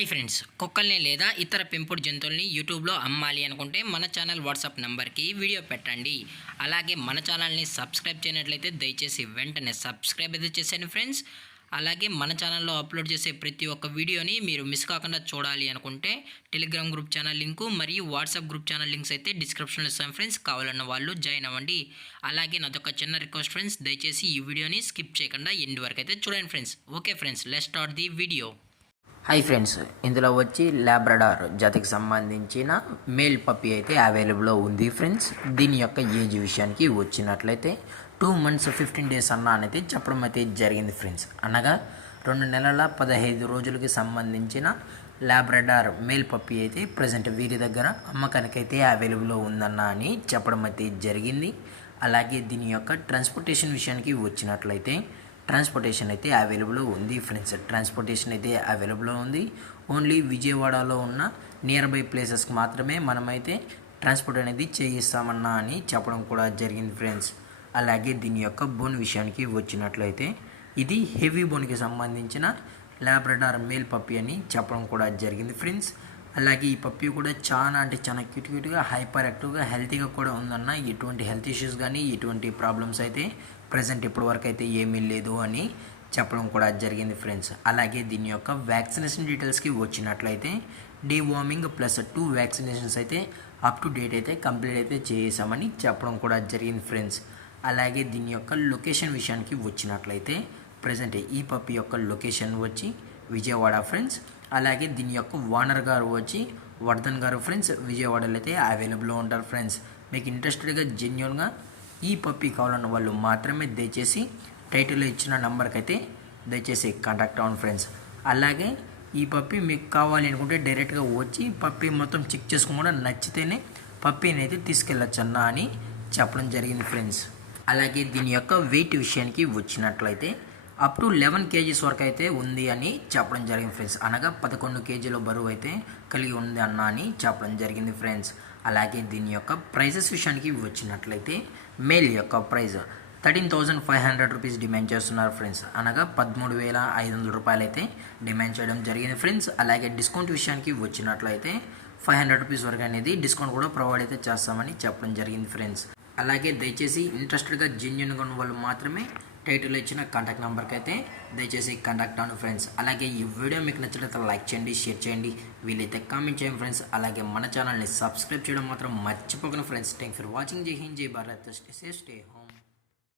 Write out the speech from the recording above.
Hi friends, కుక్కల్ని లేదా ఇతర పెంపుడు జంతువుల్ని యూట్యూబ్లో అమ్మాలి అనుకుంటే మన ఛానల్ వాట్సాప్ నెంబర్కి వీడియో పెట్టండి. అలాగే మన ఛానల్ని సబ్స్క్రైబ్ చేయనట్లయితే దయచేసి వెంటనే సబ్స్క్రైబ్ అయితే చేసేయండి ఫ్రెండ్స్. అలాగే మన ఛానల్లో అప్లోడ్ చేసే ప్రతి ఒక్క వీడియోని మీరు మిస్ కాకుండా చూడాలి అనుకుంటే టెలిగ్రామ్ గ్రూప్ ఛానల్ లింకు మరియు వాట్సాప్ గ్రూప్ ఛానల్ లింక్స్ అయితే డిస్క్రిప్షన్లో ఇస్తాను ఫ్రెండ్స్. కావాలన్న వాళ్ళు జాయిన్ అవ్వండి. అలాగే నాదొక చిన్న రిక్వెస్ట్ ఫ్రెండ్స్, దయచేసి ఈ వీడియోని స్కిప్ చేయకుండా ఎండ్ వరకు అయితే చూడండి friends. Okay friends, let's start the video. Hi friends, ఇందులో వచ్చి లాబ్రడార్ జాతికి సంబంధించిన మేల్ పప్పీ అయితే అవైలబుల్లో ఉంది ఫ్రెండ్స్. దీని యొక్క ఏజ్ విషయానికి వచ్చినట్లయితే 2 months 15 days అన్న అనేది చెప్పడం అయితే జరిగింది ఫ్రెండ్స్. అనగా 2 నెలల 15 రోజులకి సంబంధించిన లాబ్రడార్ మేల్ పప్పీ అయితే ప్రజెంట్ వీరి దగ్గర అమ్మకానికి అయితే అవైలబుల్లో ఉందన్న అని చెప్పడం అయితే జరిగింది. అలాగే దీని యొక్క ట్రాన్స్పోర్టేషన్ విషయానికి వచ్చినట్లయితే ట్రాన్స్పోర్టేషన్ అయితే అవైలబుల్ ఉంది ఫ్రెండ్స్. ట్రాన్స్పోర్టేషన్ అయితే అవైలబుల్ ఉంది. ఓన్లీ విజయవాడలో ఉన్న నియర్ బై ప్లేసెస్కి మాత్రమే మనమైతే ట్రాన్స్పోర్ట్ అనేది చేయిస్తామన్నా అని చెప్పడం కూడా జరిగింది ఫ్రెండ్స్. అలాగే దీని యొక్క బోన్ విషయానికి వచ్చినట్లయితే ఇది హెవీ బోన్కి సంబంధించిన లాబ్రడార్ మేల్ పప్పీ అని చెప్పడం కూడా జరిగింది ఫ్రెండ్స్. అలాగే ఈ పప్పీ కూడా చాలా క్యూట్గా హైపర్ యాక్టివ్గా హెల్తీగా కూడా ఉందన్న. ఎటువంటి హెల్త్ ఇష్యూస్ కానీ ఎటువంటి ప్రాబ్లమ్స్ అయితే ప్రజెంట్ ఇప్పటివరకు అయితే ఏమీ లేదు అని చెప్పడం కూడా జరిగింది ఫ్రెండ్స్. అలాగే దీని యొక్క వ్యాక్సినేషన్ డీటెయిల్స్కి వచ్చినట్లయితే డీవార్మింగ్ ప్లస్ 2 వ్యాక్సినేషన్స్ అయితే అప్ టు డేట్ అయితే కంప్లీట్ అయితే చేసామని చెప్పడం కూడా జరిగింది ఫ్రెండ్స్. అలాగే దీని యొక్క లొకేషన్ విషయానికి వచ్చినట్లయితే ప్రజెంట్ ఈ పప్పీ యొక్క లొకేషన్ వచ్చి విజయవాడ ఫ్రెండ్స్. అలాగే దీని యొక్క ఓనర్ గారు వచ్చి వర్ధన్ గారు ఫ్రెండ్స్. విజయవాడలో అయితే అవైలబుల్లో ఉంటారు ఫ్రెండ్స్. మీకు ఇంట్రెస్టెడ్గా జెన్యున్గా ఈ పప్పీ కావాలన్న వాళ్ళు మాత్రమే దయచేసి టైటిల్లో ఇచ్చిన నెంబర్కి అయితే దయచేసి కాంటాక్ట్ అవ్వండి ఫ్రెండ్స్. అలాగే ఈ పప్పీ మీకు కావాలి అనుకుంటే డైరెక్ట్గా వచ్చి పప్పీ మొత్తం చెక్ చేసుకుని నచ్చితేనే పప్పీని అయితే తీసుకెళ్ళచ్చు అన్న అని చెప్పడం జరిగింది ఫ్రెండ్స్. అలాగే దీని యొక్క వెయిట్ విషయానికి వచ్చినట్లయితే అప్ టు 11 kgs వరకు అయితే ఉంది అని చెప్పడం జరిగింది ఫ్రెండ్స్. అనగా 11 kgల బరువు అయితే కలిగి ఉంది అన్న అని చెప్పడం జరిగింది ఫ్రెండ్స్. అలాగే దీని యొక్క ప్రైజెస్ విషయానికి వచ్చినట్లయితే మేల్ యొక్క ప్రైజ్ 13,500 రూపీస్ డిమాండ్ చేస్తున్నారు ఫ్రెండ్స్. అనగా 13,500 రూపాయలు అయితే డిమాండ్ చేయడం జరిగింది ఫ్రెండ్స్. అలాగే డిస్కౌంట్ విషయానికి వచ్చినట్లయితే 500 రూపీస్ వరకు అనేది డిస్కౌంట్ కూడా ప్రొవైడ్ అయితే చేస్తామని చెప్పడం జరిగింది ఫ్రెండ్స్. అలాగే దయచేసి ఇంట్రెస్టెడ్గా జెన్యున్గా ఉన్న వాళ్ళు మాత్రమే టైటిల్లో ఇచ్చిన కాంటాక్ట్ నెంబర్కి అయితే దయచేసి కాంటాక్ట్ అవ్వండి ఫ్రెండ్స్. అలాగే ఈ వీడియో మీకు నచ్చినట్లయితే లైక్ చేయండి, షేర్ చేయండి, వీలైతే కామెంట్ చేయండి ఫ్రెండ్స్. అలాగే మన ఛానల్ని సబ్స్క్రైబ్ చేయడం మాత్రం మర్చిపోకండి ఫ్రెండ్స్. Thank for watching. జై హింద్, జై Bharat, stay safe, stay home.